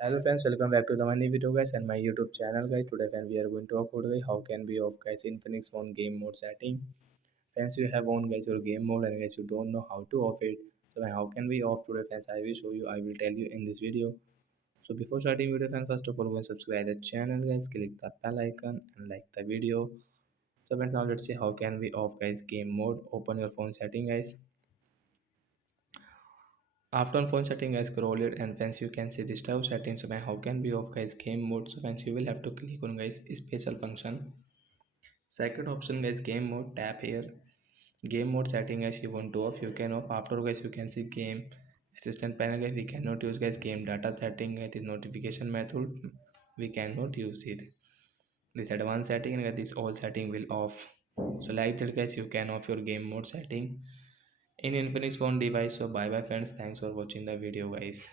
Hello friends, welcome back to the my new video guys and my YouTube channel guys. Today friends, we are going to talk about guys, how can we off guys Infinix phone game mode setting. Friends, you have on guys your game mode and guys you don't know how to off it. So how can we off today friends? I will show you. I will tell you in this video. So before starting video friends, first of all go and subscribe the channel guys. Click the bell icon and like the video. So friends, now let's see how can we off guys game mode. Open your phone setting guys. After on phone setting, I scroll it and once you can see this tab settings. So how can be off guys game mode. So once you will have to click on guys special function. Second option guys game mode. Tap here. Game mode setting guys you want to off. You can off. After guys you can see game assistant panel guys. We cannot use guys game data setting. It is notification method. We cannot use it. This advanced setting and this all setting will off. So like that guys you can off your game mode setting in Infinix phone device. So bye bye friends, thanks for watching the video guys.